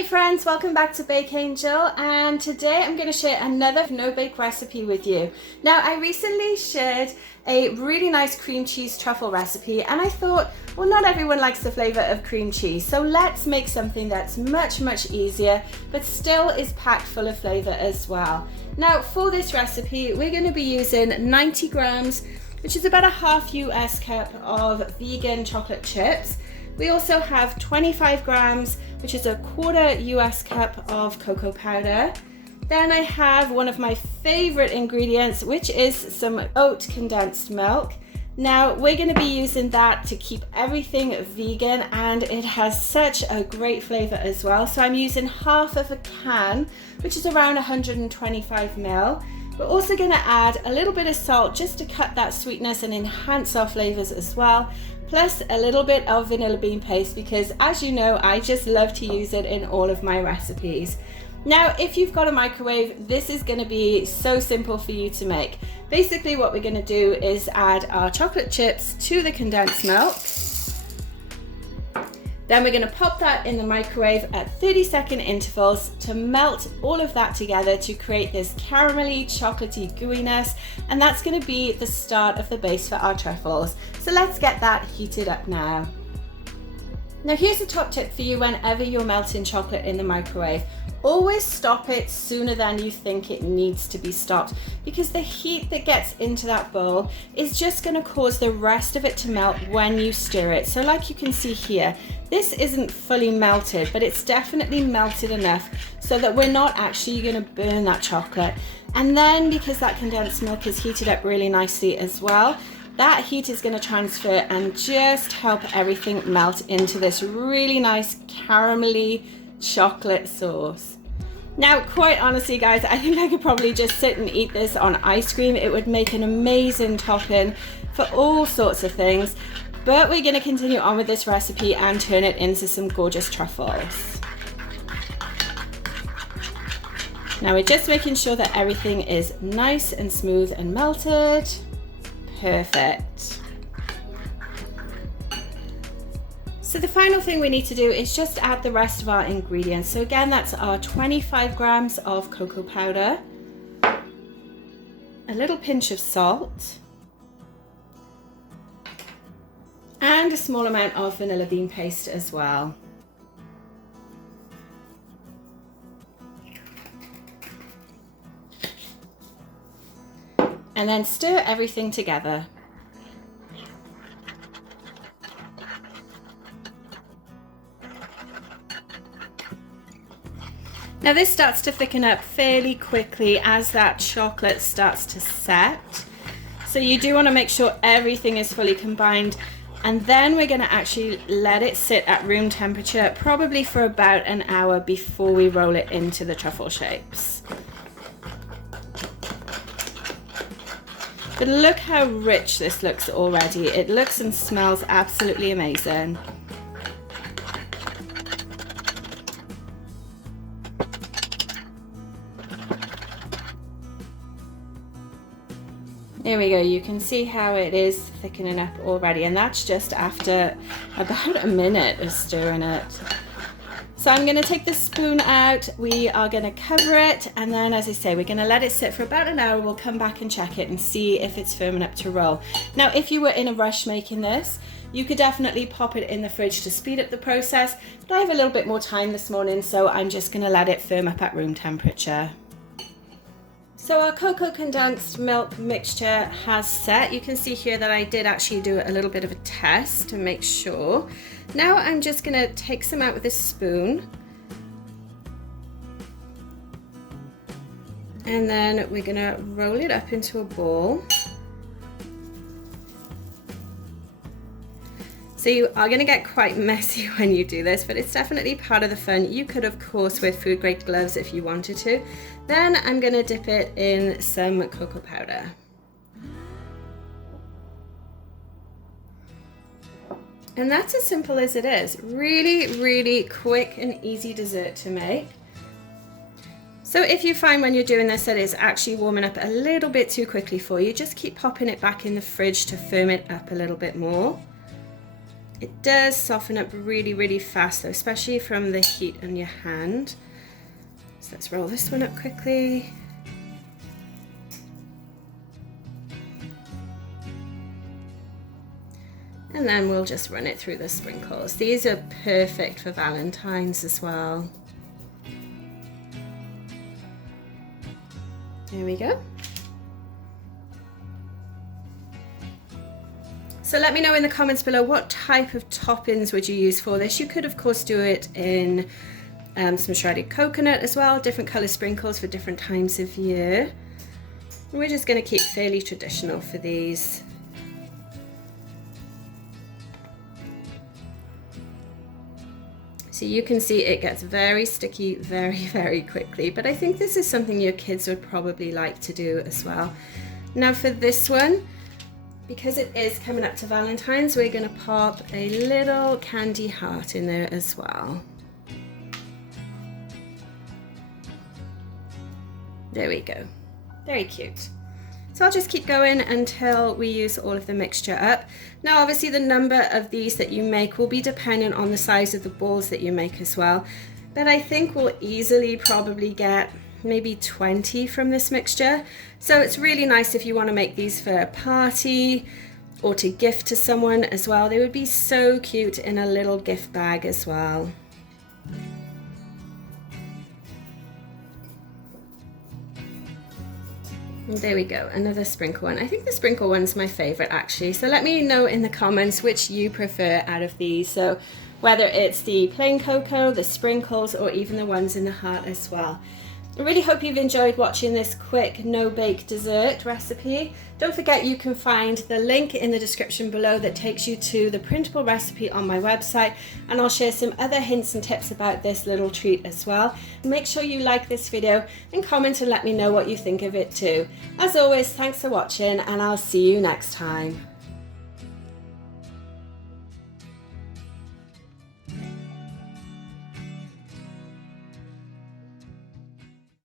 Hey friends, welcome back to Bake Angel, and today I'm going to share another no-bake recipe with you. Now, I recently shared a really nice cream cheese truffle recipe, and I thought, well, not everyone likes the flavor of cream cheese, so let's make something that's much easier but still is packed full of flavor as well. Now, for this recipe we're going to be using 90 grams, which is about a half US cup of vegan chocolate chips. We also have 25 grams, which is a quarter US cup of cocoa powder. Then I have one of my favorite ingredients, which is some oat condensed milk. Now we're going to be using that to keep everything vegan, and it has such a great flavor as well. So I'm using half of a can, which is around 125 ml. We're also going to add a little bit of salt just to cut that sweetness and enhance our flavors as well. Plus a little bit of vanilla bean paste, because as you know, I just love to use it in all of my recipes. Now, if you've got a microwave, this is going to be so simple for you to make. Basically what we're going to do is add our chocolate chips to the condensed milk. Then we're going to pop that in the microwave at 30-second intervals to melt all of that together to create this caramelly, chocolatey gooiness, and that's going to be the start of the base for our truffles. So let's get that heated up now. Now here's a top tip for you whenever you're melting chocolate in the microwave. Always stop it sooner than you think it needs to be stopped, because the heat that gets into that bowl is just going to cause the rest of it to melt when you stir it. So like you can see here, this isn't fully melted, but it's definitely melted enough so that we're not actually going to burn that chocolate. And then because that condensed milk is heated up really nicely as well, that heat is going to transfer and just help everything melt into this really nice caramelly chocolate sauce. Now, quite honestly guys, I think I could probably just sit and eat this on ice cream. It would make an amazing topping for all sorts of things, but we're going to continue on with this recipe and turn it into some gorgeous truffles. Now we're just making sure that everything is nice and smooth and melted. Perfect. So the final thing we need to do is just add the rest of our ingredients. So again, that's our 25 grams of cocoa powder, a little pinch of salt, and a small amount of vanilla bean paste as well. And then stir everything together. Now this starts to thicken up fairly quickly as that chocolate starts to set. So you do want to make sure everything is fully combined, and then we're going to actually let it sit at room temperature, probably for about an hour before we roll it into the truffle shapes. But look how rich this looks already. It looks and smells absolutely amazing. There we go, you can see how it is thickening up already, and that's just after about a minute of stirring it. So I'm going to take the spoon out, we are going to cover it, and then as I say, we're going to let it sit for about an hour. We'll come back and check it and see if it's firm enough to roll. Now if you were in a rush making this, you could definitely pop it in the fridge to speed up the process, but I have a little bit more time this morning, so I'm just going to let it firm up at room temperature. So our cocoa condensed milk mixture has set. You can see here that I did actually do a little bit of a test to make sure. Now I'm just going to take some out with a spoon, and then we're going to roll it up into a ball. So you are going to get quite messy when you do this, but it's definitely part of the fun. You could of course wear food grade gloves if you wanted to. Then I'm going to dip it in some cocoa powder. And that's as simple as it is. Really quick and easy dessert to make. So if you find when you're doing this that it's actually warming up a little bit too quickly for you, just keep popping it back in the fridge to firm it up a little bit more. It does soften up really, really fast though, especially from the heat on your hand. So let's roll this one up quickly. And then we'll just run it through the sprinkles. These are perfect for Valentines as well. There we go. So let me know in the comments below, what type of toppings would you use for this? You could of course do it in some shredded coconut as well, different colour sprinkles for different times of year. We're just going to keep fairly traditional for these. So you can see it gets very sticky very, very quickly, but I think this is something your kids would probably like to do as well. Now for this one, because it is coming up to Valentine's, we're going to pop a little candy heart in there as well. There we go. Very cute. So I'll just keep going until we use all of the mixture up. Now obviously the number of these that you make will be dependent on the size of the balls that you make as well. But I think we'll easily probably get maybe 20 from this mixture. So it's really nice if you want to make these for a party or to gift to someone as well. They would be so cute in a little gift bag as well. And there we go, another sprinkle one. I think the sprinkle one's my favorite actually. So let me know in the comments which you prefer out of these. So whether it's the plain cocoa, the sprinkles, or even the ones in the heart as well. I really hope you've enjoyed watching this quick no-bake dessert recipe. Don't forget you can find the link in the description below that takes you to the printable recipe on my website, and I'll share some other hints and tips about this little treat as well. Make sure you like this video and comment and let me know what you think of it too. As always, thanks for watching and I'll see you next time.